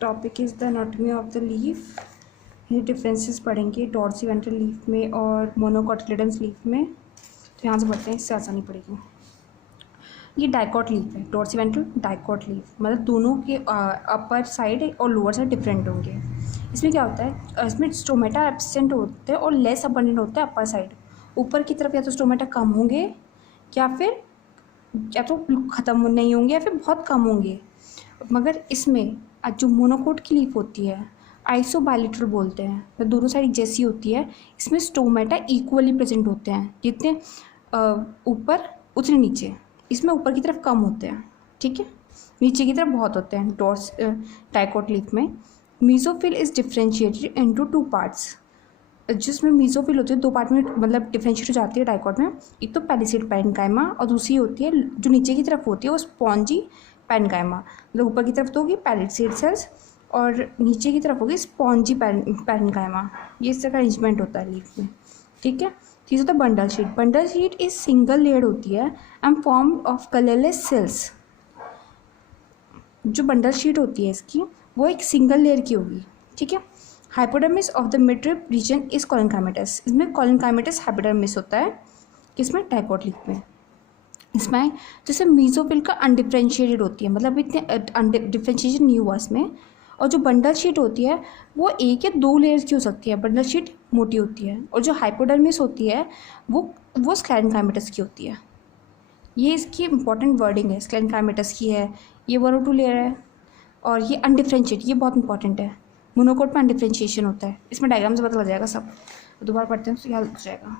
Topic is the anatomy of the leaf. ये differences पढ़ेंगे Dorsey-ventral leaf में और मोनोकोटिलेडन्स लीफ में। तो यहाँ से पढ़ते हैं, इससे आसानी पड़ेगी। ये डाइकॉट लीफ है, डॉर्सी-वेंट्रल डाइकॉट लीफ, मतलब दोनों के अपर साइड और लोअर साइड डिफरेंट होंगे। इसमें क्या होता है, इसमें स्टोमेटा एब्सेंट होते हैं और लेस अबंडेंट होता है अपर साइड। ऊपर की तरफ या तो स्टोमेटा कम होंगे या तो ख़त्म नहीं होंगे या फिर बहुत कम होंगे। मगर इसमें जो मोनोकोट की लीफ होती है आइसोबायलेटरल बोलते हैं, तो दोनों साइड जैसी होती है। इसमें स्टोमेटा इक्वली प्रेजेंट होते हैं, जितने ऊपर उतने नीचे। इसमें ऊपर की तरफ कम होते हैं, ठीक है, नीचे की तरफ बहुत होते हैं डाइकॉट लीफ में। Mesophyll is differentiated into 2 parts. जिसमें मीजोफिल होती है 2 पार्ट में मतलब डिफ्रेंशिएट हो जाती है डाइकॉट में। एक तो पैलिसेड पैरेन्काइमा और दूसरी होती है जो नीचे की तरफ होती है वो स्पॉन्जी पैरेन्काइमा। मतलब ऊपर की तरफ तो होगी पैलिसेड सेल्स और नीचे की तरफ होगी स्पॉन्जी पैरेन्काइमा। ये इस तरह का अरेंजमेंट होता है लीफ में, ठीक है। तीसरा होता है bundle sheath. Bundle sheath is single layered होती है and form of colourless cells. जो बंडल शीट होती है इसकी वो एक सिंगल लेयर की होगी, ठीक है। Hypodermis of the midrib region is collenchymatous. इसमें कॉलनकाइमेटस हाइपोडर्मिस होता है, किसमें, डाइकॉट लीफ में। इसमें जैसे मीजोफिल का अनडिफ्रेंशिएटेड होती है, मतलब इतने डिफ्रेंशिएशन नहीं हुआ इसमें। और जो बंडल शीट होती है वो 1 या 2 लेयर्स की हो सकती है, बंडल शीट मोटी होती है। और जो हाइपोडर्मिस होती है वो स्क्लेरेनकाइमेटस की होती है। ये इसकी इंपॉर्टेंट वर्डिंग है, स्क्लेरेनकाइमेटस की है, ये 1 और 2 लेयर है। और ये अनडिफ्रेंशिएट, ये बहुत इंपॉर्टेंट है। मोनोकोट में अनडिफ्रेंशिएशन होता है, इसमें डायग्राम से पता लग जाएगा सब। दोबारा पढ़ते हैं तो याद हो जाएगा।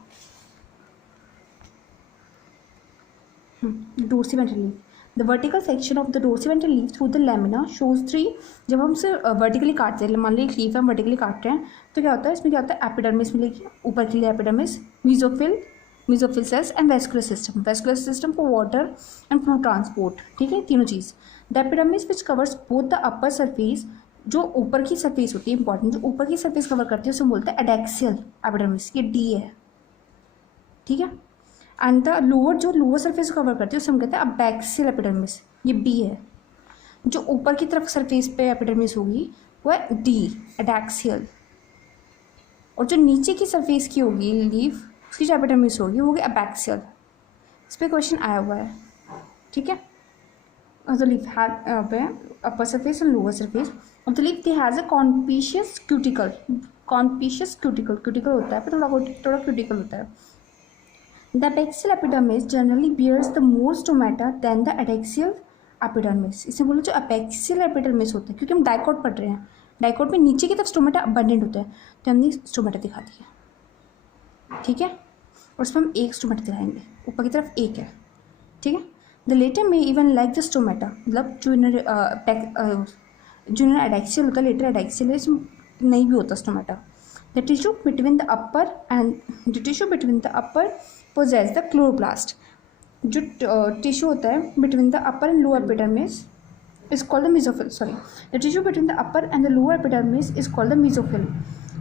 Dorsi-ventral leaf. The vertical section of the dorsi-ventral leaf through the lamina shows 3। जब हम उसे वर्टिकली काटते हैं, मान लो एक लीफ हम वर्टिकली काट रहे हैं तो क्या होता है, इसमें क्या होता है, एपिडर्मिस मिलेगी ऊपर के लिए, epidermis, mesophyll cells and vascular system. Vascular system for water and fluid transport, ठीक है, तीनों चीज़। The epidermis which covers both the upper surface, जो ऊपर की सरफेस होती है इंपॉर्टेंट, जो ऊपर की सरफेस कवर करती है उसे बोलते हैं एडेक्सियल एपिडर्मिस, ये डी है, ठीक है। एंड द लोअर, जो लोअर सरफेस कवर करती है उसे हम कहते हैं अबैक्सियल एपिडर्मिस, ये बी है। जो ऊपर की तरफ सरफेस पे एपिडर्मिस होगी वो है डी, एडेक्सियल। और जो नीचे की सरफेस की होगी लीफ, उसकी जो एपिडर्मिस होगी वो होगी अबैक्सियल। इस पर क्वेश्चन आया हुआ है, ठीक है। The leaf had upper surface and lower surface of the leaf. They has a conspicuous cuticle. Conspicuous cuticle होता है, पर थोड़ा cuticle होता है. The abaxial epidermis generally bears the more stomata than the adaxial epidermis. इसे बोलो जो abaxial epidermis होता है, क्योंकि हम डाइकॉट पढ़ रहे हैं, डाइकॉट में नीचे की तरफ स्टोमेटा अबंडेंट होता है, तो हमने स्टोमेटा दिखा दिया, ठीक है। और उसमें हम एक स्टोमेटा दिखाएंगे, ऊपर की तरफ एक है, ठीक है। The later may even lack the stomata, मतलब जूनियर एडेक्सियल होता है, लेटर एडेक्सियल है, इसमें नहीं भी होता stomata. The tissue between the upper possess the chloroplast. जो टिश्यू होता है between the upper and lower epidermis is called the mesophyll. Sorry, the tissue between the upper and the lower epidermis is called the mesophyll.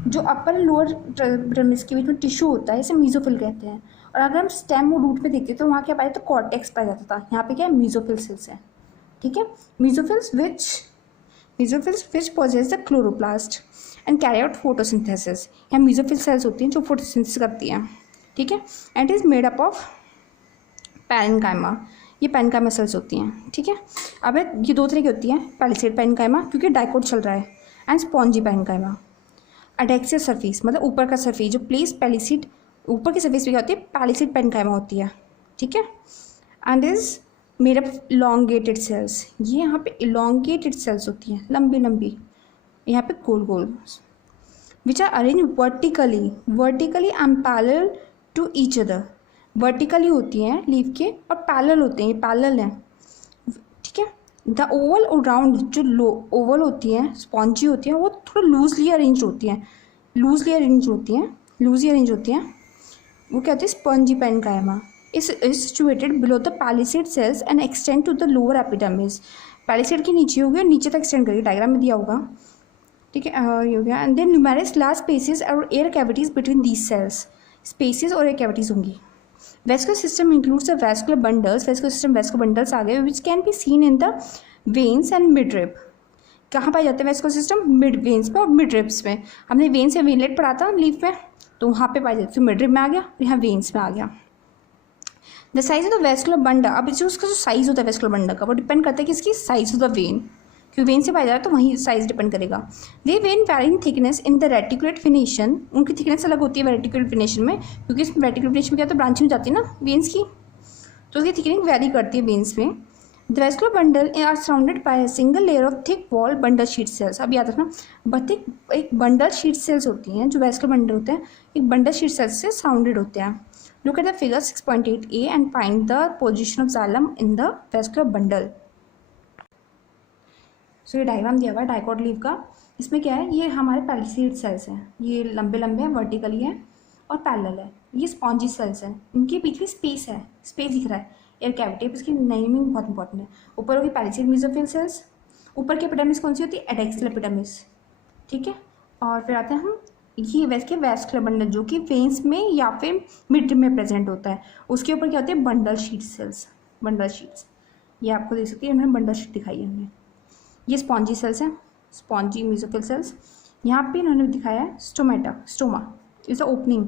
जो अपर and lower epidermis के बीच में tissue होता है इसे मीजोफिल कहते हैं। और अगर हम स्टेम और रूट में देखते तो वहाँ क्या पाया, तो कॉर्टेक्स पाया जाता था। यहाँ पे क्या है, मीजोफिल सेल्स है, ठीक है। Mesophylls which possess the chloroplast and carry out photosynthesis. यहाँ मीजोफिल सेल्स होती हैं जो फोटोसिंथेसिस करती हैं, ठीक है। And is made up of parenchyma, ये पैरेन्काइमा सेल्स होती हैं, ठीक है। अब ये 2 तरह की होती हैं, पैलिसेड पैरेन्काइमा क्योंकि डाइकोट चल रहा है, and spongy parenchyma. Adaxial surface मतलब ऊपर का सरफेस, जो प्लेस पैलिसिड, ऊपर की सरफेस पे क्या होती है, पैलिसिड पैरेन्काइमा होती है, ठीक है। And is made up elongated cells, ये यहाँ पे इलॉन्गेटेड सेल्स होती हैं, लंबी लंबी, यहाँ पे गोल गोल, which are arrange vertically and parallel to each other. Vertically होती हैं लीफ के और पैरेलल होते हैं, ये पैरेलल हैं, ठीक है। द ओवल और राउंड, जो ओवल होती हैं, स्पॉन्जी होती हैं, वो थोड़ा लूजली अरेंज होती हैं, लूजली अरेंज होती हैं, वो क्या होती है, spongy parenchyma is situated below the palisade cells and extend to the lower epidermis. Palisade के नीचे होगी और नीचे तक एक्सटेंड करेगी, डायग्राम में दिया होगा, ठीक है, ये हो गया। And then numerous large spaces और air cavities between these cells, spaces और एयर कैविटीज होंगी। Vascular system includes the vascular bundles. Vascular system vascular bundles आ गए which can be seen in the veins and midrib. कहाँ पाए जाते हैं vascular system? Mid veins पे और mid ribs में। हमने वेन से वेनलेट पढ़ा था लीफ में, तो वहाँ पे पाए जाते, फिर मिड रिब में आ गया, यहाँ वेन्स में आ गया। The size of the vascular bundle, अब जो उसका जो साइज होता है वेस्कुलर बंडल का, वो डिपेंड करता है कि इसकी साइज ऑफ द वेन, क्योंकि वेन से पाया जा रहा है तो वहीं साइज डिपेंड करेगा। They when vary in thickness in the reticulate venation, उनकी थिकनेस अलग होती है रेटिकुलेट फिनेशन में, क्योंकि इस रेटिकुलेट फिनेशन में क्या, तो ब्रांचिंग हो जाती है ना वेन्स की, तो उसकी थिकनिंग वैरी करती है वेन्स में। The vascular bundle are surrounded by a single layer of thick wall bundle sheath cells. अब याद रखना, बट एक बंडल शीट सेल्स होती हैं, जो वेस्कुलर बंडल होते हैं एक बंडल शीट सेल्स से सराउंडेड होते हैं। Look at the figure 6.8a and find the position of xylem in the vascular bundle. So ये डायग्राम दिया हुआ है डाइकॉट लीफ का। इसमें क्या है, ये हमारे पैलिसेड सेल्स हैं, ये लंबे लंबे हैं, वर्टिकली हैं और पैरेलल है। ये स्पॉन्जी सेल्स हैं, इनके बीच में स्पेस है, स्पेस दिख रहा है, एयर कैविटी। इसकी नेमिंग बहुत इंपॉर्टेंट है। ऊपर होगी पैलिसेड मेसोफिल सेल्स, ऊपर की एपिडर्मिस कौन सी होती है? एडेक्सियल एपिडर्मिस, ठीक है। और फिर आते हैं हम ये वेस्कुलर बंडल, जो कि वेन्स में या फिर मिड में प्रेजेंट होता है। उसके ऊपर क्या होते हैं? Bundle sheath sales, bundle sheets. ये आपको देख सकती है, इन्होंने बंडल शीट दिखाई है हमने। ये स्पॉन्जी सेल्स हैं, स्पॉन्जी मेसोफिल सेल्स। यहाँ पे इन्होंने दिखाया है stomata, stoma is the opening,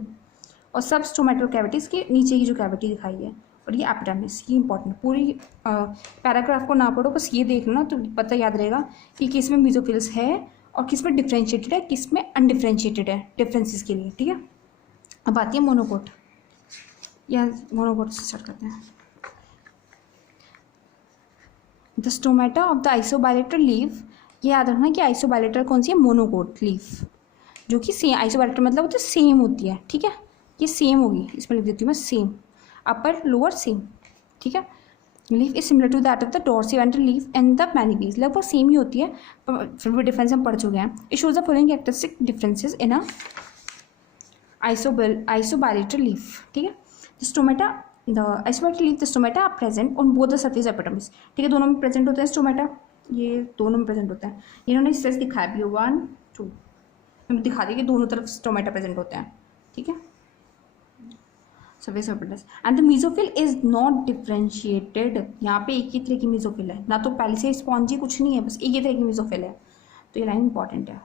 और सब स्टोमेटल कैविटीज़ के नीचे की जो कैविटी दिखाई है, और ये एपिडर्मिस। ये इंपॉर्टेंट, पूरी पैराग्राफ को ना पढ़ो, बस ये देखना तो पता याद रहेगा कि किस में मेसोफिल्स है और किस में डिफ्रेंशिएटेड है, किस में अनडिफ्रेंशिएटेड है, डिफरेंसेस के लिए, ठीक है। अब आती है मोनोकोट, या मोनोकोट से स्टार्ट करते हैं। The stomata of the isobilateral leaf, ये याद रखना कि आइसोबायलेटर कौन सी है? मोनोकोट लीफ, जो कि सेम, आइसोबायलेटर मतलब होता है सेम होती है, ठीक है। ये सेम होगी, इसमें लिख देती हूँ मैं सेम, अपर लोअर सेम, ठीक है। Leaf is similar to that of the dorsiventral leaf and the मैनीबीज, लगभग सेम ही होती है, फिर भी डिफरेंस हम पढ़ चुके हैं। It shows the following characteristic differences in a isobilateral leaf, ठीक है। Stomata, the isobilateral leaf, the stomata are present on both the surface epidermis, ठीक है, दोनों में प्रेजेंट होते हैं स्टोमेटा, ये दोनों में प्रेजेंट होता है। इन्होंने स्ट्रेस दिखाया भी 1 2, दिखा दिया कि दोनों तरफ स्टोमेटा प्रेजेंट होते हैं, ठीक है। Surface epidermis and the mesophyll is not differentiated, यहाँ पे एक ही तरह की मेसोफिल है, ना तो पैलिसेड स्पॉन्जी कुछ नहीं है, बस एक ही तरह की मेसोफिल है, तो ये लाइन इंपॉर्टेंट है।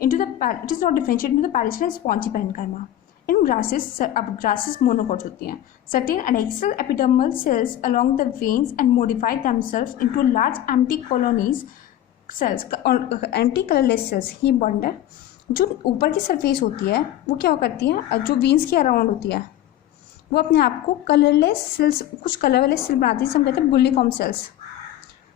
Into the it is not differentiated into the palisade and spongy parenchyma. In grasses, अब ग्रासेस मोनोकोट्स होती हैं। Certain adaxial epidermal cells along the veins and modify themselves into large empty colonies cells और empty colourless cells. ये important है। जो ऊपर की surface होती है वो क्या करती है, जो वेन्स के अराउंड होती है, वो अपने आप को कलरलेस सेल्स, कुछ कलर वाले सेल बनाती है, हम कहते हैं बुल्लीफॉर्म सेल्स।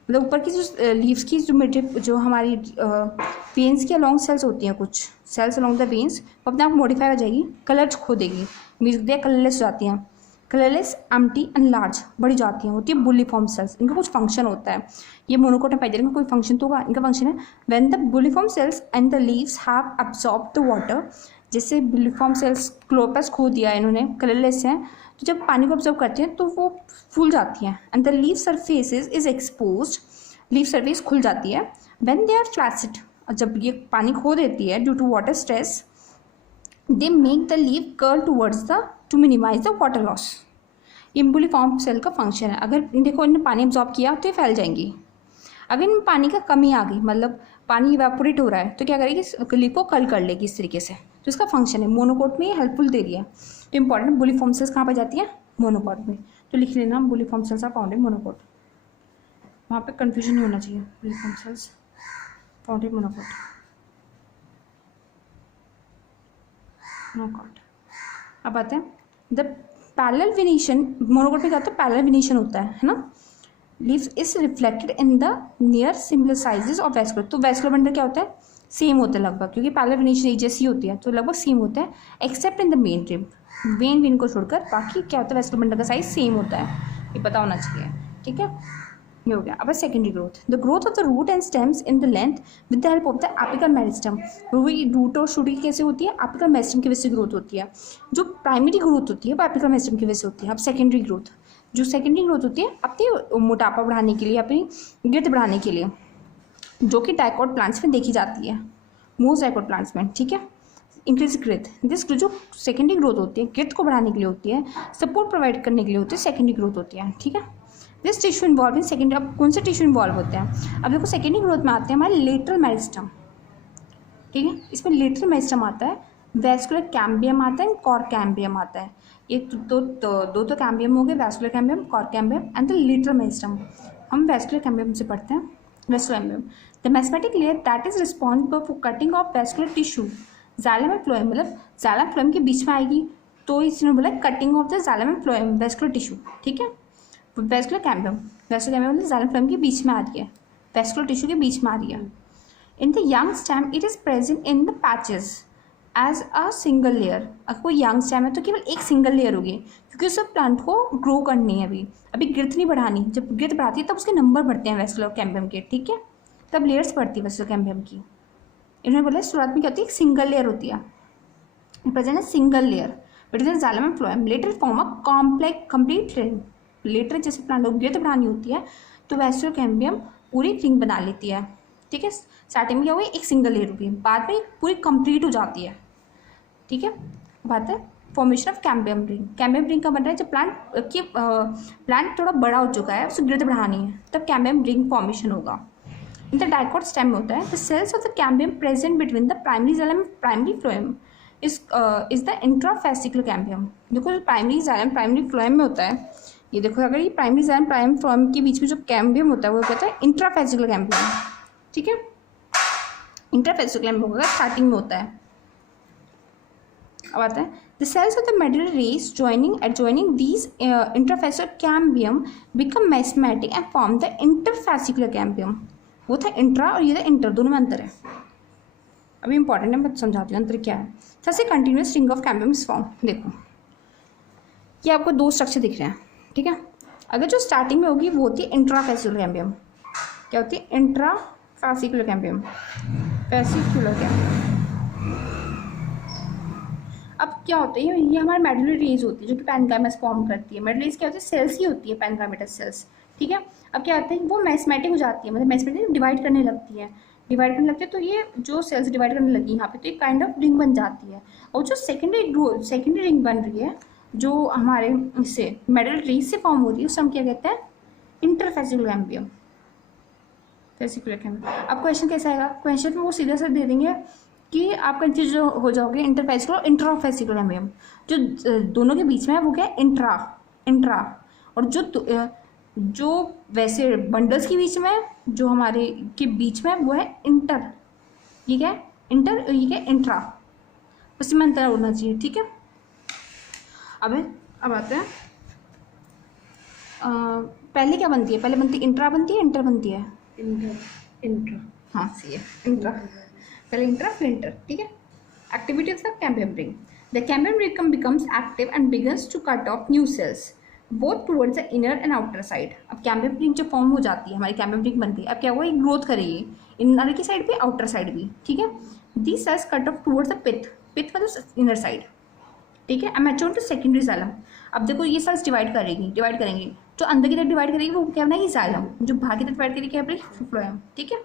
मतलब ऊपर की जो लीव्स की जो मिड, जो हमारी वेन्स के अलॉन्ग सेल्स होती हैं, कुछ सेल्स अलॉन्ग द वेन्स, वो अपने आप मॉडिफाई हो जाएगी, कलर खो देगी, मीन्स दे कलरलेस हो जाती हैं, कलरलेस एम्प्टी एंड लार्ज बड़ी जाती हैं, होती है बुल्लीफॉर्म सेल्स। इनका कुछ फंक्शन होता है, ये मोनोकोट में पाई जाएगी, कोई फंक्शन तो होगा। इनका फंक्शन है when the bulliform cells and the leaves have absorb the water, जैसे बुल्लीफॉर्म सेल्स क्लोरोप्लास्ट खो दिया इन्होंने, कलरलेस हैं, तो जब पानी को ऑब्जर्व करती हैं तो वो फूल जाती हैं। And the leaf surfaces is exposed, leaf surface खुल जाती है। व्हेन दे आर फ्लैसिड, जब ये पानी खो देती है due to water stress, they make the leaf curl towards the to minimise the water loss. ये बुल्लीफॉर्म सेल का फंक्शन है। अगर देखो इन्हें पानी ऑब्जॉर्ब किया तो ये फैल जाएंगी। अगर इनमें पानी का कमी आ गई, मतलब पानी इवेपोरेट हो रहा है, तो क्या करेगी, लीफ को कर्ल कर लेगी इस तरीके से, तो इसका फंक्शन है। मोनोकोट में ये हेल्पफुल दे रही है। तो इंपॉर्टेंट, बुल्लीफॉर्म सेल्स कहाँ पर जाती है? मोनोकोट में। तो लिख लेना bulliform cells are found in monocot, वहाँ पे कंफ्यूजन नहीं होना चाहिए। Bulliform cells found in monocot, monocot. अब आते हैं द पैरेलल वेनेशन। मोनोकोट में क्या होता है? पैरेलल वेनेशन होता है ना। Leaves is reflected in the near similar sizes of vascular. तो वेस्कुलर बंडल क्या होता है? सेम होता है लगभग, क्योंकि पैरेलल वेनेशन एक जैसी होती है, तो लगभग सेम होता है, accept in the main rib. Main win को छोड़कर बाकी क्या होता है, वेस्कुलर बंडल का साइज सेम होता है, ये पता होना चाहिए, ठीक है। ये हो गया। अब secondary growth, the growth of the root and stems in the length with the help of the apical meristem. Root और शूट की कैसे होती है? एपिकल मेरिस्टम की वजह से ग्रोथ होती है। जो प्राइमरी ग्रोथ होती है वो एपिकल मेरिस्टम की वजह से होती है। अब सेकेंडरी ग्रोथ, जो सेकेंडरी ग्रोथ होती है अपनी मोटापा बढ़ाने के लिए, अपनी गिरद बढ़ाने के लिए, जो कि डाइकोट प्लांट्स में देखी जाती है, मोस्ट डाइकोट प्लांट्स में, ठीक है। इंक्रीज ग्रोथ, दिस जो सेकेंडरी ग्रोथ होती है गिरद को बढ़ाने के लिए होती है, सपोर्ट प्रोवाइड करने के लिए होती है, सेकेंडरी ग्रोथ होती है, ठीक है। This tissue involve in secondary, अब कौन से टिश्यू इन्वॉल्व होते हैं, अब देखो सेकेंडरी ग्रोथ में आते हैं हमारे लेटरल मेरिस्टम, ठीक है, इसमें लेटरल मेरिस्टम आता है, वैस्कुलर कैम्बियम आता है, कॉर कैम्बियम आता है, ये दो कैम्बियम हो गए, vascular cambium, cork cambium and the lateral meristem. हम वैस्कुलर कैम्बियम से पढ़ते हैं, vascular cambium the meristematic layer that is responsible for cutting off vascular tissue, xylem and phloem, मतलब जाइलम फ्लोएम के बीच में आएगी, तो इसने बोला cutting off the xylem and phloem vascular tissue, ठीक है। वैस्कुलर कैम्बियम मतलब जाइलम फ्लोएम के बीच में आ रही है, वैस्कुलर टिश्यू के बीच में आ रही है। In the young stem it is present in the patches as a single layer, अगर कोई यंग स्टेम है तो केवल एक सिंगल लेयर होगी, क्योंकि उस प्लांट को ग्रो करनी है, अभी गिर्थ नहीं बढ़ानी, जब गिर्थ बढ़ाती है तब उसके नंबर बढ़ते हैं वैस्कुलर कैम्बियम के, ठीक है, तब लेयर्स बढ़ती है वैस्कुलर कैम्बियम की। इन्होंने बोला शुरुआत में क्या होती है, एक सिंगल लेयर होती है, प्रेजेंट है single layer between xylem and phloem, later form a complex complete ring, later जैसे प्लांट को गिर्थ बढ़ानी होती है तो वैस्कुलर कैम्बियम पूरी रिंग बना लेती है, ठीक है। स्टार्टिंग में क्या हुई, एक सिंगल लेयर होगी, बाद में पूरी कंप्लीट हो जाती है, ठीक है। बात है formation of cambium ring, cambium ring का बन रहा है जब प्लांट थोड़ा बड़ा हो चुका है, उसे गिर्थ बढ़ानी है, तब कैम्बियम रिंग फॉर्मेशन होगा। इन द डाइकोट स्टेम में होता है the cells of the cambium present between the primary xylem primary phloem is the intrafascicular cambium. देखो प्राइमरी जाइलम प्राइमरी फ्लोएम में होता है, ये देखो अगर ये प्राइमरी जाइलम प्राइमरी फ्लोएम के बीच में जो कैम्बियम होता है वो कहता है इंट्राफेसिकुलर कैम्बियम, ठीक है। इंट्राफेसिकुलर कैम्बियम होगा स्टार्टिंग में होता है। अब आता है the cells of the medullary rays adjoining these interfascicular cambium become mesmatic and form the interfascicular cambium। वो था इंट्रा और ये था इंटर, दोनों में अंतर है, अभी इंपॉर्टेंट है, मैं समझाती हूँ अंतर क्या है। सबसे continuous ring of cambium is form, देखो ये आपको दो स्ट्रक्चर दिख रहे हैं, ठीक है। अगर जो स्टार्टिंग में होगी वो होती है इंट्राफेसिकुलर कैम्बियम, क्या होती है इंट्राफेसिकुलर कैम्बियम, फेसिकुलर कैम्बियम। अब क्या होता है, ये हमारी मेडुलरी रेज होती है जो कि पैनकाइमस फॉर्म करती है, मेडुलरी रेज क्या होती है, सेल्स ही होती है, पैनकाइमेटस सेल्स, ठीक है। अब क्या होता है, वो मैस्मेटिक हो जाती है, मतलब मैस्मेटिक डिवाइड करने लगती है, तो ये जो सेल्स डिवाइड करने लगी यहाँ पे तो एक काइंड ऑफ रिंग बन जाती है। और जो सेकेंडरी रिंग बन रही है जो हमारे इससे मेडुलरी रेज से फॉर्म हो रही है, उसे हम क्या कहते हैं, इंटरफेसिकुलर कैम्बियम, फेसिकुलर कैम्बियम। अब क्वेश्चन कैसा आएगा, क्वेश्चन में वो सीधा सा दे देंगे कि आप कंफ्यूज हो जाओगे, इंटरफेसिकुलर और इंट्राफेसिकुलर कैम्बियम, जो दोनों के बीच में है वो क्या है, इंट्रा, और जो वैसे बंडल्स के बीच में जो हमारे के बीच में वो है इंटर, ये क्या है इंटर, ये क्या है इंट्रा, उसी में अंतर होना चाहिए, ठीक है। अब आते हैं पहले क्या बनती है, पहले बनती है इंट्रा बनती है, इंटर बनती है, इंट्रा, हाँ सही है इंट्रा, पहले इंट्रा फिर इंटर, ठीक है। Activity of the cambium ring, the cambium ring becomes active and begins to cut off new cells both towards the inner and outer side. अब कैम्बियम रिंग जो फॉर्म हो जाती है, हमारी कैम्बियम रिंग बनती है, अब क्या हुआ, ये ग्रोथ करेगी इनर की साइड भी, आउटर साइड भी, ठीक है। These cells cut off towards the pith मतलब इनर साइड, ठीक है। मैच्योर टू सेकेंडरी जाइलम, अब देखो ये सेल्स डिवाइड करेंगी, जो अंदर की तरफ डिवाइड करेगी वो क्या बनाएगी, जाइलम, जो बाहर की तरफ डिवाइड करेगी क्या बनेगी, फ्लोएम, ठीक है।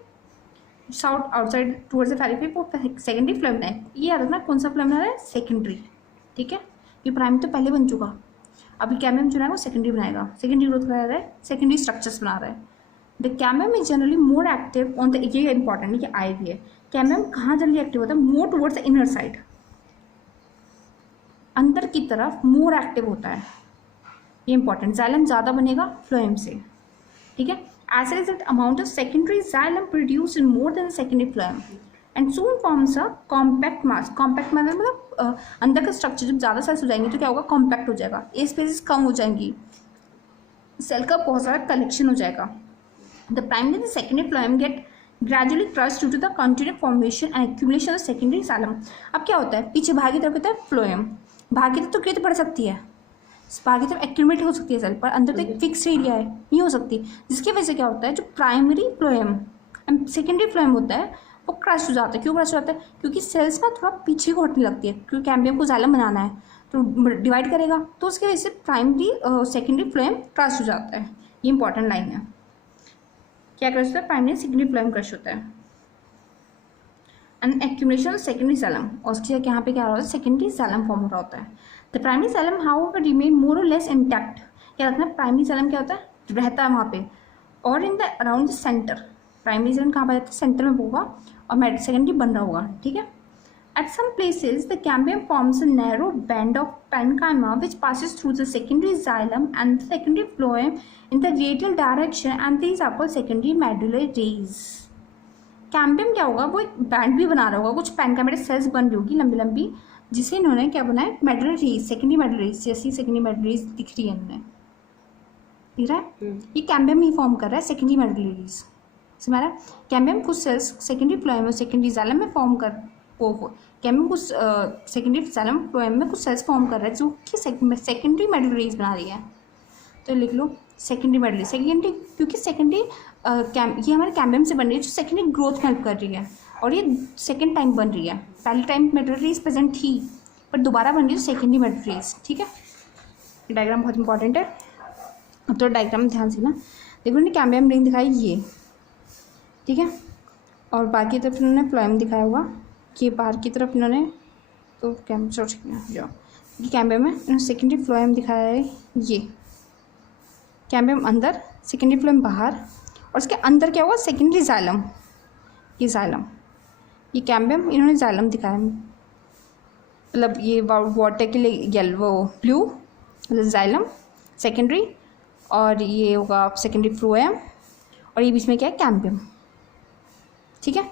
साउथ आउटसाइड टुवर्ड्स द फेरिफेरी वो सेकेंडरी फ्लोएम है, ये याद रखना कौन सा फ्लोएम बना रहा है, सेकेंडरी, ठीक है। ये प्राइमरी तो पहले बन चुका, अभी कैम्बियम जो है वो सेकेंडरी बनाएगा, सेकेंडरी ग्रोथ करा रहा है, सेकेंडरी स्ट्रक्चर्स बना रहा है। The cambium is generally more active on the, ये इंपॉर्टेंट है कि आई भी है, कैम्बियम कहाँ जनरली एक्टिव होता है, more towards the inner side, अंदर की तरफ मोर एक्टिव होता है, ये इंपॉर्टेंट, जाइलम ज़्यादा बनेगा फ्लोएम से, ठीक है। As a result, amount of secondary xylem produced in more than the secondary phloem and soon forms a compact mass. Compact mass मतलब अंदर का स्ट्रक्चर जब ज़्यादा सेल्स हो जाएंगी तो क्या होगा, कॉम्पैक्ट हो जाएगा, ए स्पेसेस कम हो जाएंगी, सेल का बहुत सारा कलेक्शन हो जाएगा। The primary and secondary phloem get gradually crushed due to the continued formation and accumulation of secondary xylem. अब क्या होता है, पीछे बाहर की तरफ होता है फ्लोएम, बाहर की तरफ तो गिरत बढ़ सकती है, बाहर की तरफ एक्यूमुलेट हो सकती है सेल पर, अंदर तो एक फिक्स एरिया है, नहीं हो सकती, जिसकी वजह से क्या होता है, जो primary phloem and secondary phloem होता है वो क्रश हो जाता है। क्यों क्रश हो जाता है, क्योंकि सेल्स ना थोड़ा पीछे को हटने लगती है, क्योंकि कैम्बियम को जाइलम बनाना है तो डिवाइड करेगा, तो उसकी वजह से प्राइमरी सेकेंडरी फ्लोएम क्रश हो जाता है, ये इंपॉर्टेंट लाइन है। क्या क्रश होता है, प्राइमरी सेकेंडरी फ्लोएम क्रश होता है and accumulation of secondary xylem, और उसकी जगह यहाँ पे क्या हो रहा है, सेकेंडरी जाइलम फॉर्म हो रहा होता है। The primary xylem however remain मोर और लेस इंटैक्ट, क्या रखना है, प्राइमरी जाइलम क्या होता है, जो रहता है वहाँ पे, और in the around the centre, primary region कहाँ पर रहता है, सेंटर में होगा, और सेकेंडरी बन रहा होगा, ठीक है। At some places, the cambium forms a narrow band of parenchyma which passes through the secondary xylem and the secondary phloem in the radial direction, and these are called secondary medullary rays. Cambium क्या होगा, वो एक band भी बना रहा होगा, कुछ पैनकामेटिक sales बन रही होगी लंबी लंबी, जिसे इन्होंने क्या बनाया, medullary rays, secondary medullary rays, जैसी सेकेंडरी मेडुलरी रेज दिख रही है इन्होंने, दिख रहा है, ये कैम्बियम ही फॉर्म कर रहा है सेकेंडरी मेडुलरी रेज। समझ रहा है, कैम्बियम कुछ सेल्स सेकेंडरी फ्लोएम और सेकेंडरी जाइलम में फॉर्म कर, कैम्बियम कुछ सेकेंडरी जाइलम फ्लोएम में कुछ सेल्स फॉर्म कर रहा है जो कि सेकेंडरी मेडुलरी रेज बना रही है। तो लिख लो सेकेंडरी मेडुलरी, सेकेंडरी क्योंकि सेकेंडरी ये हमारे कैम्बियम से बन रही है जो सेकेंडरी ग्रोथ में हेल्प कर रही है, और ये सेकेंड टाइम बन रही है, पहले टाइम मेडुलरी रेज प्रेजेंट थी पर दोबारा बन रही है सेकेंडरी मेडुलरी रेज, ठीक है। डायग्राम बहुत इंपॉर्टेंट है, अब तो डायग्राम ध्यान से ना देखो, इन्होंने कैम्बियम रिंग दिखाई ये, ठीक है, और बाकी तरफ इन्होंने फ्लोएम दिखाया हुआ, ये बाहर की तरफ इन्होंने, तो कैम्बियम में इन्होंने सेकेंडरी फ्लोएम दिखाया है, ये कैम्बियम अंदर, सेकेंडरी फ्लोएम बाहर, और उसके अंदर क्या होगा, सेकेंडरी जाइलम, ये जाइलम, ये कैम्बियम इन्होंने जाइलम दिखाया, मतलब ये वाटर के लिए येलो ब्लू मतलब जाइलम सेकेंडरी, और ये होगा सेकेंडरी फ्लोएम, और ये बीच में क्या है, कैम्बियम, ठीक है,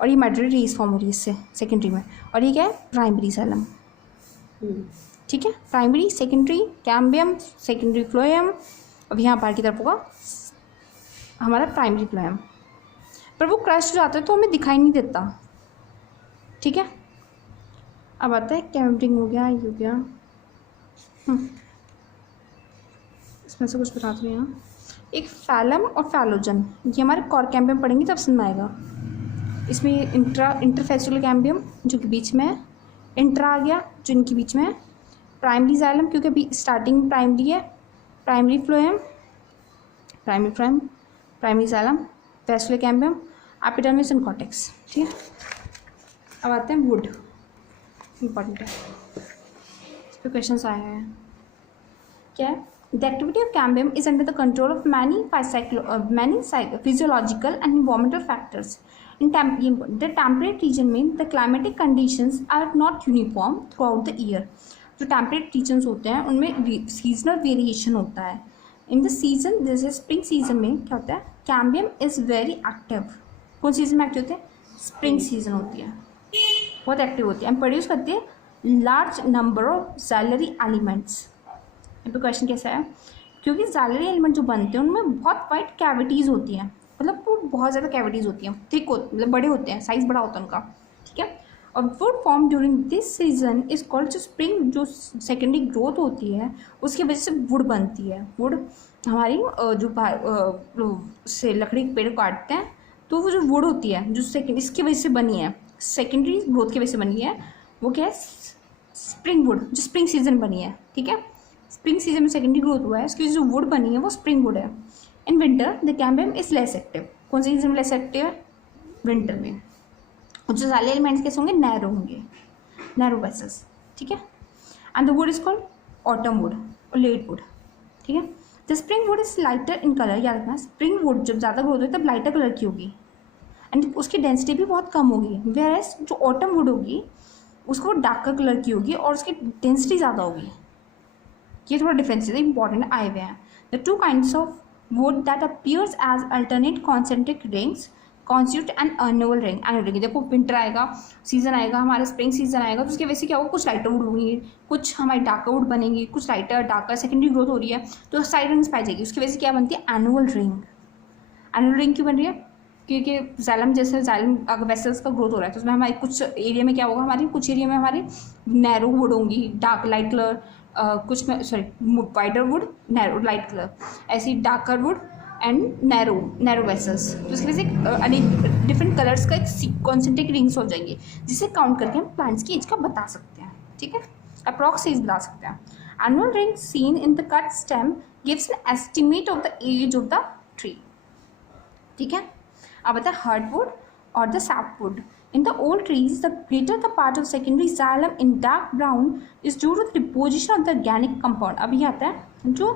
और ये मेडुलरी रेज फॉर्म हो रही है इससे सेकेंडरी में, और ये क्या है, प्राइमरी जाइलम, ठीक है, primary secondary cambium secondary phloem, अब यहाँ बाहर की तरफ होगा हमारा प्राइमरी फ्लोएम, पर वो क्रश हो जाता है तो हमें दिखाई नहीं देता, ठीक है। अब आता है कैम्बियम हो गया, ये हो गया, इसमें से कुछ बताती हूँ यहाँ, एक फैलम और फैलोजन, ये हमारे कॉर कैम्बियम पढ़ेंगे तब समझ में आएगा। इसमें इंटरफेस्टुलर कैम्बियम जो कि बीच में है, इंट्रा आ गया जो इनके बीच में है, प्राइमरी जाइलम क्योंकि अभी स्टार्टिंग प्राइमरी है, primary phloem, primary xylem, fascicular cambium, epidermis and cortex, ठीक है। अब आते हैं वुड, इंपॉर्टेंट है, इस पर क्वेश्चन आए हैं, क्या है, The activity of cambium is under the control of many physiological and environmental factors. The temperate region में the climatic conditions are not uniform throughout the year. जो temperate regions होते हैं उनमें seasonal variation होता है. In the season, जैसे spring season में क्या होता है, cambium is very active. कौन season में active होते हैं, spring season होती है, बहुत active होती है, and produce करती है large number of xylem elements. तो क्वेश्चन कैसा है, क्योंकि जाइलरी एलिमेंट जो बनते हैं उनमें बहुत वाइड कैविटीज़ होती हैं, मतलब वो बहुत ज़्यादा कैविटीज़ होती हैं, थिक होते मतलब बड़े होते हैं, साइज़ बड़ा होता है उनका, ठीक है। और would form during this season is called, जो स्प्रिंग जो सेकेंडरी ग्रोथ होती है उसकी वजह से वुड बनती है। वुड हमारी जो से लकड़ी के पेड़ काटते हैं तो वो जो वुड होती है जो इसकी वजह से बनी है, सेकेंडरी ग्रोथ की वजह से बनी है, वो क्या है, स्प्रिंग वुड, जो स्प्रिंग सीजन बनी है, ठीक है। स्प्रिंग सीजन में सेकेंडरी ग्रोथ हुआ है, इसकी जो वुड बनी है वो स्प्रिंग वुड है। In winter the cambium is less active, कौन सी सीजन में लेस एक्टिव है, विंटर में। और जो सारे एलिमेंट्स कैसे होंगे, नैरो होंगे, नैरो वेसल्स, ठीक है। And the wood is called autumn would और लेट वुड, ठीक है। The spring would is lighter in colour, याद रखना, स्प्रिंग वुड जब ज़्यादा ग्रोथ होगी तब लाइटर कलर की होगी एंड उसकी डेंसिटी भी बहुत कम होगी, वेयरएज जो ऑटम वुड होगी उसको डार्कर कलर की होगी और उसकी डेंसिटी ज़्यादा होगी। ये थोड़ा डिफरेंस है, इंपॉर्टेंट आए हुए हैं। The two kinds of wood that appears as alternate concentric rings constitute an annual ring. Annual ring देखो, विंटर आएगा, सीजन आएगा, हमारा स्प्रिंग सीजन आएगा तो उसके वजह से क्या होगा, कुछ लाइटर वुड होंगी, कुछ हमारी डार्कर वुड बनेंगी, कुछ लाइटर डार्कर सेकेंडरी ग्रोथ हो रही है तो साइड रिंग्स पाई जाएगी, उसकी वजह से क्या बनती है, एनुअल रिंग। एनुअल रिंग क्यों बन रही है, क्योंकि जाइलम जैसे जाइलम अगर वेसल्स का ग्रोथ हो रहा है तो उसमें हमारे कुछ एरिया में क्या होगा, हमारी कुछ एरिया में हमारी नैरो वुड होंगी, डार्क लाइट कलर, कुछ में wider wood, narrow light colour, ऐसी darker wood and narrow vessels, तो उसकी वजह से डिफरेंट कलर्स का एक कॉन्सेंट्रिक रिंग्स हो जाएंगे, जिसे काउंट करके हम प्लांट्स की एज का बता सकते हैं, ठीक है, अप्रॉक्स एज बता सकते हैं। Annual ring seen in the cut stem gives an estimate of the age of the tree, ठीक है। अब आता है हार्डवुड और the sapwood. In the old trees, the greater the part of secondary xylem in dark brown is due to the deposition of the organic compound. अब ये आता है जो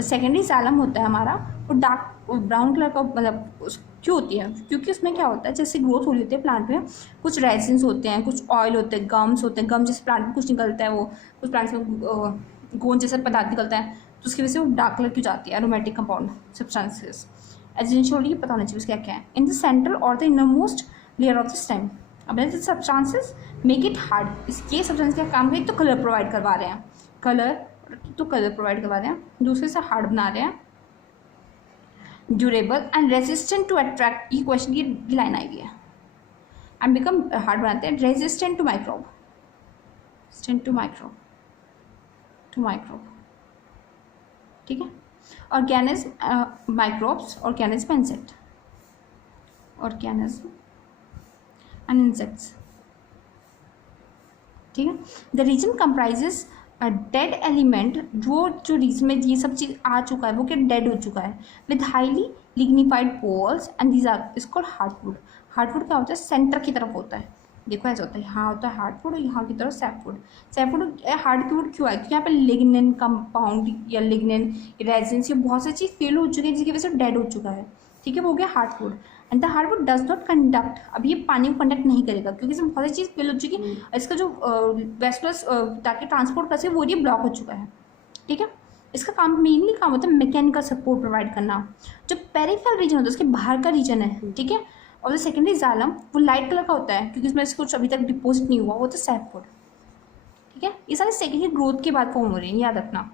सेकेंडरी जाइलम होता है हमारा वो डार्क ब्राउन कलर का, मतलब क्यों होती है, क्योंकि उसमें क्या होता है जैसे ग्रोथ हो रही होती है प्लांट में, कुछ रेजिन्स होते हैं, कुछ ऑयल होते हैं, गम्स होते हैं, गम जैसे प्लांट में कुछ निकलता है, वो कुछ प्लांट्स में गोंद जैसा पदार्थ निकलता है, तो उसकी वजह से वो डार्क कलर की जाती है एरोमेटिक कंपाउंड सब्सटेंसेस। एसेंशियली पता होना चाहिए उसका क्या है। इन द सेंटर और the innermost layer of the stem, अब सब्सटेंसेस मेक इट हार्ड, इसके सब्सटेंस क्या काम है, तो कलर प्रोवाइड करवा रहे हैं, कलर प्रोवाइड करवा रहे हैं, दूसरे से हार्ड बना रहे हैं, durable and resistant to attract, ये क्वेश्चन की लाइन आई हुई है, एंड बिकम हार्ड बनाते हैं, रेजिस्टेंट टू माइक्रोब, ठीक है। Organism microbes, organism insect, organism and insects, ठीक है। The region comprises a dead element, जो रीजन में ये सब चीज़ आ चुका है वो क्या डेड हो चुका है, with highly lignified poles and these are is called hardwood. Hardwood क्या होता है, सेंटर की तरफ होता है, देखो ऐसा होता है, यहाँ होता है हार्डवुड और यहाँ की तरफ सैपवुड। सैपवुड हार्डवुड क्यों है, क्योंकि यहाँ पे लिग्निन कंपाउंड या लिग्निन रेजिन्स ये बहुत सी चीज़ फेल हो चुकी है जिसकी वजह से डेड हो चुका है, ठीक है, वो हो गया hardwood. And the hardwood does not conduct, अब ये पानी को कंडक्ट नहीं करेगा क्योंकि इसमें बहुत सी चीज़ फेल हो चुकी है, इसका जो वेस्कुलस ताकि ट्रांसपोर्ट कर सके वो ये ब्लॉक हो चुका है, ठीक है। इसका काम मेनली काम होता है मैकेनिकल सपोर्ट प्रोवाइड करना। जो पेरिफेरल रीजन होता है उसके बाहर का रीजन है, ठीक है, और जो सेकेंडरी जाइलम वो लाइट कलर का होता है क्योंकि इसमें कुछ अभी तक डिपोजिट नहीं हुआ, वो तो सैपवुड, ठीक है। ये सारे सेकेंडरी ग्रोथ के बाद फॉर्म हो रहे हैं, याद रखना।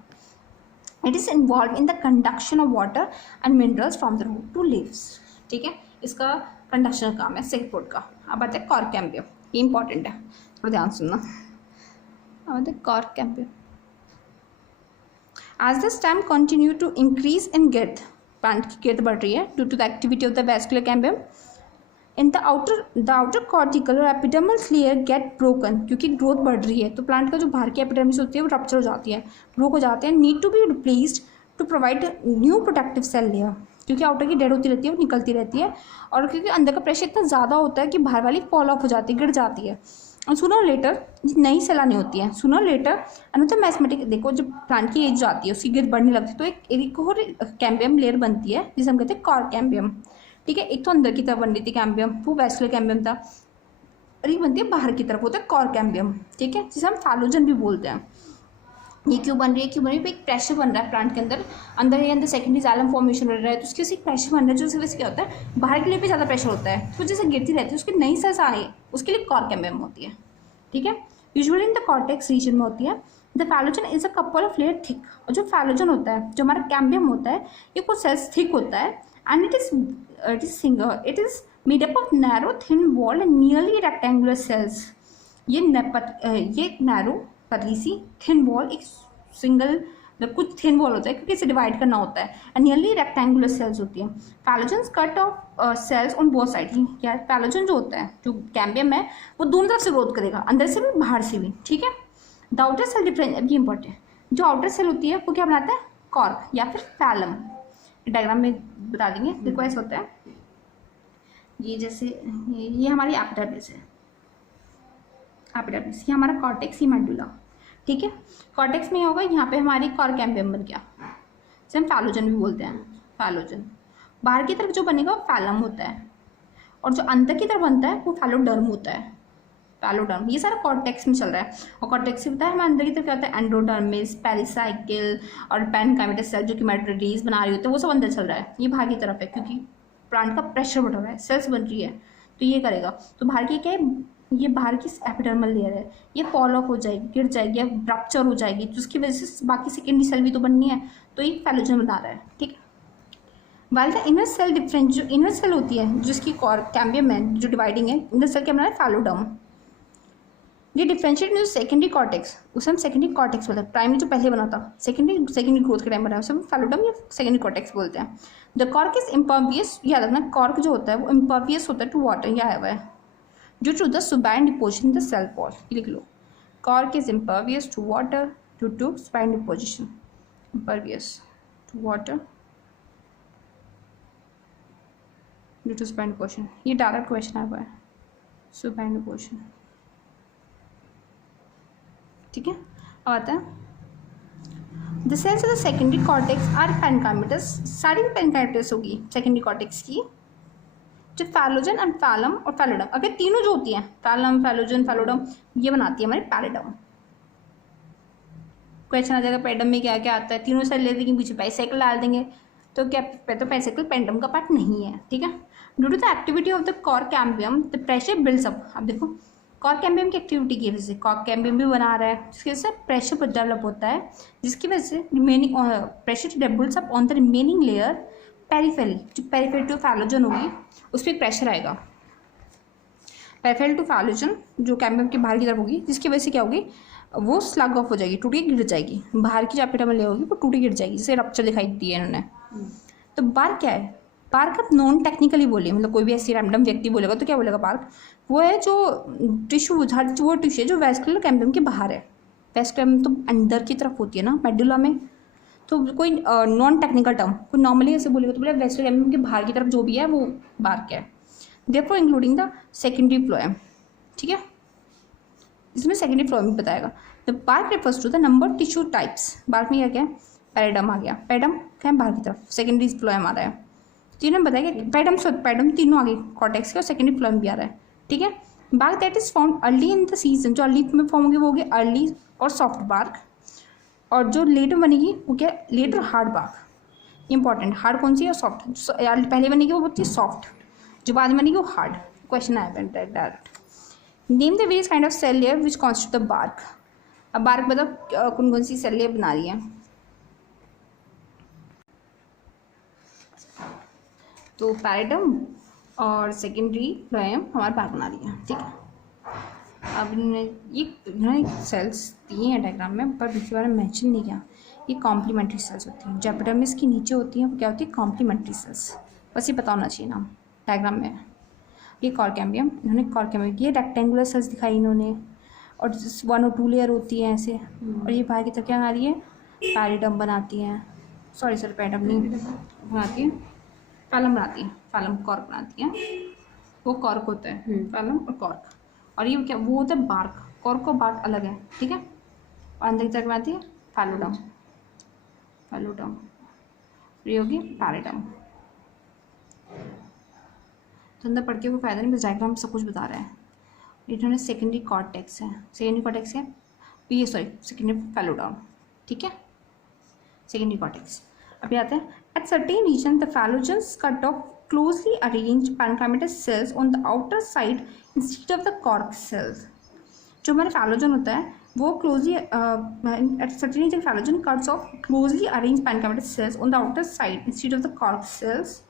It is involve in the conduction of water and minerals from the root to leaves, ठीक है, इसका कंडक्शन का काम है सैपवुड का। अब आते हैं कॉर्क कैम्बियम, ये इंपॉर्टेंट है, थोड़ा ध्यान सुनना। अब आते हैं cork cambium. As the stem continue to increase in girth, plant की girth बढ़ रही है due to the activity of the vascular cambium. In the outer cortical और epidermal layer get broken, क्योंकि ग्रोथ बढ़ रही है तो प्लांट का जो बाहर की एपिडर्मिस होती है वो रप्चर हो जाती है, ब्रोक हो जाते हैं, need to be replaced to provide new protective cell layer, क्योंकि आउटर की डेड होती रहती है वो निकलती रहती है, और क्योंकि अंदर का प्रेशर इतना ज़्यादा होता है कि बाहर वाली फॉल ऑफ हो जाती है, गिर जाती है, और सुनर लेटर नई सेल आनी होती है, सुनर लेटर अनदर मैथमेटिक, देखो जब प्लांट की एज जाती है उसकी गिर बढ़ने लगती है तो एक और कैम्बियम लेयर बनती है जिसे हम कहते हैं कॉर्क कैम्बियम, ठीक है। एक तो अंदर की तरफ बन रही थी कैम्बियम, वो वैस्कुलर कैम्बियम था, और ये बनती है बाहर की तरफ होता है कॉर्क कैम्बियम, ठीक है, जिसे हम फैलोजन भी बोलते हैं। ये क्यों बन रही है, एक प्रेशर बन रहा है प्लांट के अंदर सेकेंडरी जाइलम फॉर्मेशन हो रहा है तो उसके से एक प्रेशर बन रहा है, जो उसकी वजह से क्या होता है बाहर के लिए भी ज़्यादा प्रेशर होता है, तो जैसे गिरती रहती है उसकी नई सेल्स आए उसके लिए कॉर्क कैम्बियम होती है, ठीक है। Usually in the cortex region में होती है। The phellogen is a couple of layer thick, और जो फैलोजन होता है जो हमारा कैम्बियम होता है ये कुछ सेल्स थिक होता है, and it is made up of narrow thin wall and nearly rectangular cells. ये नैरो पतली सी थिन वॉल, एक सिंगल मतलब कुछ थिन वॉल होता है क्योंकि इसे डिवाइड करना होता है, एंड नियरली रेक्टेंगुलर सेल्स होती है। Phellogens cut off cells on both side, क्या फैलोजन जो होता है जो कैम्बियम है वो दोनों तरफ से ग्रोथ करेगा, अंदर से भी बाहर से भी, ठीक है। द आउटर सेल डिफरेंस, अब ये इंपॉर्टेंट, जो आउटर सेल होती है वो क्या बनाता है कॉर्क या फिर फैलम, डायग्राम में बता देंगे, देखो ऐसा होता है, ये जैसे ये हमारी एपिडर्मिस है, एपिडर्मिस, ये हमारा कॉर्टेक्स, ये मेडुला, ठीक है। कॉर्टेक्स में होगा यहाँ पे हमारी कॉर्क कैम्बियम बन गया, जिसे हम फैलोजन भी बोलते हैं, फैलोजन। बाहर की तरफ जो बनेगा वो फैलम होता है, और जो अंदर की तरफ बनता है वो फैलोडर्म होता है, फैलोडर्म। ये सारा कॉर्टेक्स में चल रहा है, और कॉर्टेक्स से बताया हमारे अंदर की तरफ क्या होता है एंडोडर्मिस, पेरिसाइकिल और पेनकाइमेटस सेल जो कि मेट्रोडीज बना रही होती है वो सब अंदर चल रहा है, ये बाहर की तरफ है क्योंकि प्लांट का प्रेशर बढ़ रहा है, सेल्स बन रही है तो ये करेगा। तो बाहर की क्या है, ये बाहर की एपिडर्मल लेयर है, ये फॉल ऑफ हो जाएगी, गिर जाएगी या रप्चर हो जाएगी, जिसकी वजह से बाकी सेकेंडरी सेल भी तो बननी है, तो ये फैलोजन बना रहा है, ठीक है। While the inner cell different, जो इनर सेल होती है जिसकी कैम्बियम है जो डिवाइडिंग है, इनर सेल क्या बना है फैलोडर्म, ये डिफरेंशिएट इन सेकेंडरी कॉर्टेक्स, उसे हम सेकेंडरी कॉर्टेक्स बोलते हैं, प्राइमरी जो पहले बना था सेकेंडरी ग्रोथ के टाइम बना है उसे हम फैलोडर्म या सेकेंडरी कॉर्टेक्स बोलते हैं। द कॉर्क इज इम्पर्वियस, याद रखना कॉर्क जो होता है वो इम्पर्वियस होता है टू वाटर, यह आया हुआ है, due to the supine deposition in the cell wall, लिख लो, cork is impervious to water due to supine deposition, impervious to water due to supine deposition, ये डायरेक्ट क्वेश्चन आया हुआ है, supine deposition, ठीक है। अब आता है the cells of the secondary cortex are parenchymatous, सारी पेनकाइमेटस होगी सेकेंडरी कॉर्टेक्स की, जो फैलोजन एंड फैलम और फैलोडम, अगर तीनों जो होती हैं फैलम फैलोजन फैलोडम, ये बनाती है हमारे पैराडम। क्वेश्चन आ जाएगा पैराडम में क्या क्या आता है, तीनों सेल ले लेंगे, पीछे पेरिसाइकिल डाल देंगे, तो क्या तो पेरिसाइकिल पैराडम का पार्ट नहीं है, ठीक है। Due to the activity of the cork cambium the pressure builds up. अब देखो कॉर कैम्बियम की एक्टिविटी की वजह से कॉर कैम्बियम भी बना रहा है, जिसकी वजह से प्रेशर डेवलप होता है, जिसकी वजह से remaining pressure builds up on the remaining layer periphery, जो पेरिफेरी टू फैलोजन होगी उस पर प्रेशर आएगा, पेरिफेरी टू फैलोजन जो कैम्बियम के बाहर की तरफ होगी, जिसकी वजह से क्या होगी, वो स्लग ऑफ हो जाएगी, टूट के गिर जाएगी, बाहर की जो एपिडर्मल लेयर होगी वो टूट के गिर जाएगी, जिसे रप्चर दिखाई दी है इन्होंने। तो बार्क क्या है, बार्क आप नॉन टेक्निकली बोलिए, मतलब कोई भी ऐसी रैंडम व्यक्ति बोलेगा तो क्या बोलेगा बार्क, वो है जो टिश्यू, वो टिश्यू है जो वेस्कुलर कैम्बियम के बाहर है, वेस्कुलर तो अंदर की तरफ होती है ना मेडुला में, तो कोई नॉन टेक्निकल टर्म कोई नॉर्मली ऐसे बोलेगा तो बोले वेस्कुलर कैम्बियम के बाहर की तरफ जो भी है वो बार्क है, therefore including the secondary phloem, ठीक है। इसमें सेकेंडरी फ्लोएम बताएगा। The bark refers to the number tissue types, bark में क्या है, पैराडम आ गया, पैराडम क्या है बाहर की तरफ, सेकेंडरी फ्लोएम आ रहा है, तीनों बताया कि पैराडम तीनों आ गई कॉर्टेक्स के, और सेकेंडरी फ्लोएम भी आ रहा है, ठीक है। Bark that is found early in the season, जो अर्ली में फॉर्म होगी वो होगी अर्ली और सॉफ्ट बार्क, और जो लेटर बनेगी वो क्या, later hard bark. Important, hard कौन सी है, सॉफ्ट, पहले बनेगी वो होती है सॉफ्ट, जो बाद में बनेगी वो हार्ड। क्वेश्चन आया direct. Name the various kind of cell layer which constitute the bark. अब बार्क मतलब कौन कौन सी सेल लेयर बना रही है, तो पैराडम और सेकेंडरी फ्लोएम हमारे बार्क बना रही है, ठीक है। अब इन्होंने सेल्स दिए हैं डायग्राम में, पर इसके बारे में मेंशन नहीं किया, ये कॉम्प्लीमेंट्री सेल्स होती हैं, जो एपिडर्मिस की नीचे होती हैं वो क्या होती है, कॉम्प्लीमेंट्री सेल्स, बस ये पता होना चाहिए नाम डायग्राम में। ये कॉर कैम्बियम, इन्होंने कॉर कैम्बियम, ये रेक्टेंगुलर सेल्स दिखाई इन्होंने, और 1 और 2 लेयर होती है ऐसे, और ये बाहर की तरफ क्या आ रही है, पैराडम बनाती हैं, सॉरी पैराडम नहीं बनाती है, फैलम बनाती है, फैलम कॉर्क बनाती है, वो कॉर्क होता है, फैलम और कॉर्क, और ये क्या वो होता है बार्क, कॉर्क और बार्क अलग है, ठीक है। और अंदर की तरफ बनाती है फैलोडम, फैलोडम, ये होगी पैराडम। तो अंदर पढ़ के कोई फायदा नहीं, बस डायग्राम सब कुछ बता रहा है। इन्होंने सेकेंडरी कॉर्टेक्स है, सेकेंडरी कॉर्टेक्स है ये, सॉरी सेकेंडरी फैलोडम, ठीक है, सेकेंडरी कॉर्टेक्स। अभी आते हैं, at certain region the phellogens cut off closely arranged parenchymatous cells on the outer side instead of the cork cells. जो हमारे फैलोजन होता है वो closely at certain region phellogen cuts off closely arranged parenchymatous cells on the outer side instead of the cork cells.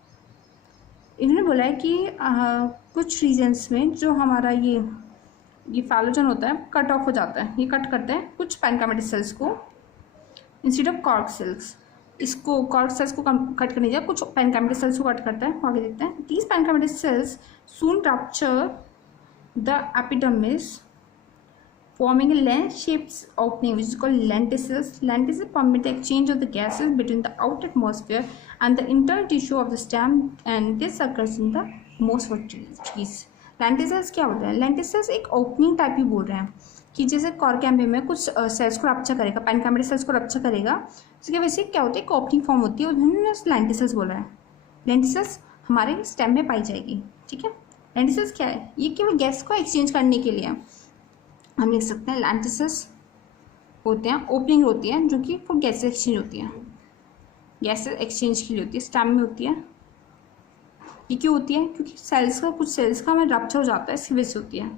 इन्होंने बोला है कि कुछ रीजन्स में जो हमारा ये फैलोजन होता है कट ऑफ हो जाता है, ये कट करते हैं कुछ पैनकाइमेटस सेल्स को इंस्टेड ऑफ कॉर्क सेल्स। इसको कॉर्क सेल्स को कट करने जाए, कुछ पैनकाइमेटस सेल्स को कट करता है, आगे देखते हैं। These parenchymatous cells soon rupture the epidermis forming a lens-shaped opening which is called lenticels. Lenticels permit the exchange of the gases between the outer atmosphere and the internal tissue of the stem, and this occurs in the most of trees. Lenticels क्या होता है, lenticels एक opening type ही बोल रहे हैं कि जैसे cork cambium में कुछ सेल्स को रप्चर करेगा, पैनकाइमेटस सेल्स को रप्चर करेगा, इसकी वजह से क्या होता है, एक ओपनिंग फॉर्म होती है, उन्होंने लेंटिसेल्स बोला है। लेंटिसेल्स हमारे स्टेम में पाई जाएगी, ठीक है। लेंटिसेल्स क्या है, ये केवल गैस को एक्सचेंज करने के लिए हम लिख सकते हैं, लेंटिसेल्स होते हैं, ओपनिंग होती है जो कि फॉर गैस एक्सचेंज होती है, गैस एक्सचेंज के लिए होती है, स्टेम में होती है। ये क्यों होती है, क्योंकि सेल्स का कुछ सेल्स का हमें रप्चर हो जाता है, इसकी वजह से होती है,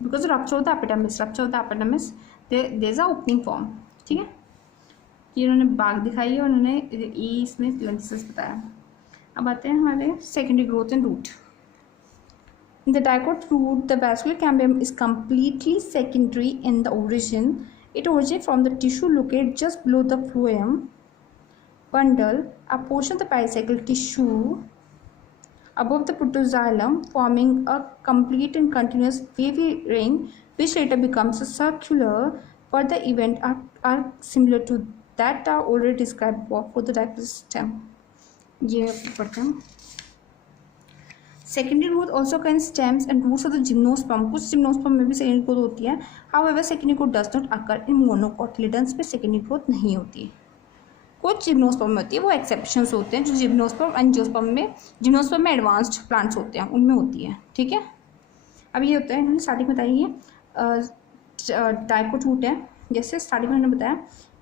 बिकॉज रप्चर होता है एपिडर्मिस, रप्चर होता है epidermis, there is a opening form, ठीक है। ये उन्होंने बाग दिखाई है और उन्होंने इसमें लेंटिसेल्स बताया। अब आते हैं हमारे secondary growth and root. In the dicot root, the vascular cambium is completely secondary in the origin. It originates from the tissue located just below the phloem bundle, a portion of the pericycle tissue above the protoxylem, forming a complete and continuous wavy ring, which later becomes a circular. Further events are similar to that are already described for the dicot stem. ये पढ़ते हैं। Secondary growth also can stems and roots of the gymnosperm, कुछ gymnosperm में भी secondary growth होती है। However secondary growth does not occur in monocotyledons पे secondary growth नहीं होती है। कुछ जिम्नोस्पर्म में होती है, वो एक्सेप्शंस होते हैं जो जिम्नोस्पर्म जिम्नोस्पर्म में एडवांस्ड प्लांट्स होते हैं उनमें होती है, ठीक है। अब ये होता है, इन्होंने स्टार्टिंग बताई है डाइकोट रूट है, जैसे स्टार्टिंग में उन्होंने बताया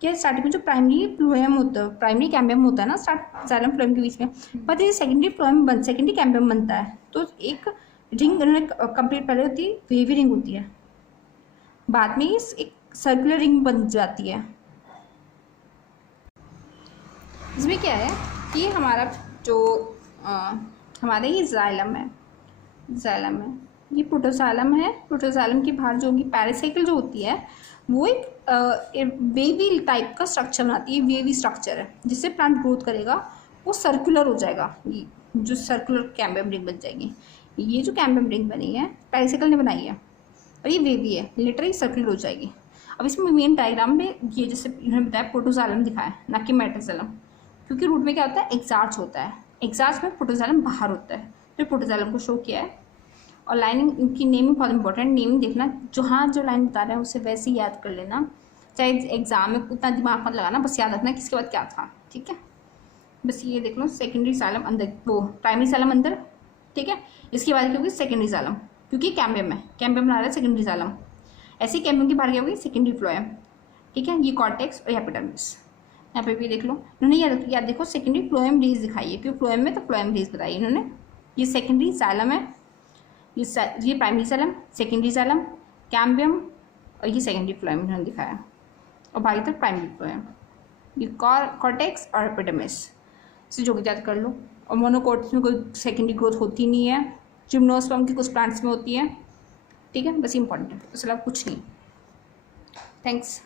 कि स्टार्टिंग में जो प्राइमरी फ्लोएम होता है, प्राइमरी कैम्बियम होता है ना जाइलम फ्लोएम के बीच में, बट ये सेकेंडरी कैम्बियम बनता है। तो एक रिंग उन्होंने कंप्लीट पहले होती है वेवी रिंग होती है, बाद में एक सर्कुलर रिंग बन जाती है। इसमें क्या है कि हमारा जो हमारा ये जाइलम है, ये प्रोटोजाइलम है। प्रोटोजाइलम के बाहर जो होगी पैरासाइकिल जो होती है वो एक वेवी टाइप का स्ट्रक्चर बनाती है, वेवी स्ट्रक्चर है, जिससे प्लांट ग्रोथ करेगा वो सर्कुलर हो जाएगा, ये जो सर्कुलर कैम्बियम रिंग बन जाएगी। ये जो कैम्बियम रिंग बनी है पैरासाइकिल ने बनाई है और ये वेवी है, लिटरली सर्कुलर हो जाएगी। अब इसमें मेन डायग्राम में ये जैसे इन्होंने बताया प्रोटोजाइलम दिखाया, ना कि मेटाजाइलम, क्योंकि रूट में क्या होता है एग्जार्च होता है, एग्जार्च में प्रोटोजाइलम बाहर होता है, तो प्रोटोजाइलम को शो किया है। और लाइनिंग इनकी नेमिंग बहुत इंपॉर्टेंट, नेमिंग देखना जो लाइन बता रहे हैं उसे वैसे ही याद कर लेना, चाहे एग्जाम में उतना दिमाग मत लगाना, बस याद रखना किसके बाद क्या था, ठीक है। बस ये देख लो, सेकेंडरी जाइलम अंदर, वो प्राइमरी जाइलम अंदर, ठीक है। इसके बाद क्या होगी सेकेंडरी जाइलम, क्योंकि कैम्बियम है, कैम्बियम बना रहा है सेकेंडरी जाइलम। ऐसे ही कैम्बियम की बाहर क्या होगी सेकेंडरी फ्लोएम, ठीक है। ये कॉर्टेक्स और एपिडर्मिस, यहाँ पे भी देख लो, इन्होंने याद देखो सेकेंडरी फ्लोएम रेज दिखाई है, क्योंकि फ्लोएम में तो फ्लोएम रेज बताई इन्होंने। ये सेकेंडरी जाइलम है, ये primary xylem, secondary xylem, cambium और ये सेकेंडरी फ्लोएम इन्होंने दिखाया, और बाकी तक प्राइमरी फ्लोएम, ये कॉर्टेक्स और एपिडर्मिस से जो याद कर लो। और मोनोकोट्स में कोई सेकेंडरी ग्रोथ होती नहीं है, जिम्नोस्पर्म की कुछ प्लांट्स में होती है, ठीक है। बस इंपॉर्टेंट है, उसके अलावा कुछ नहीं। थैंक्स।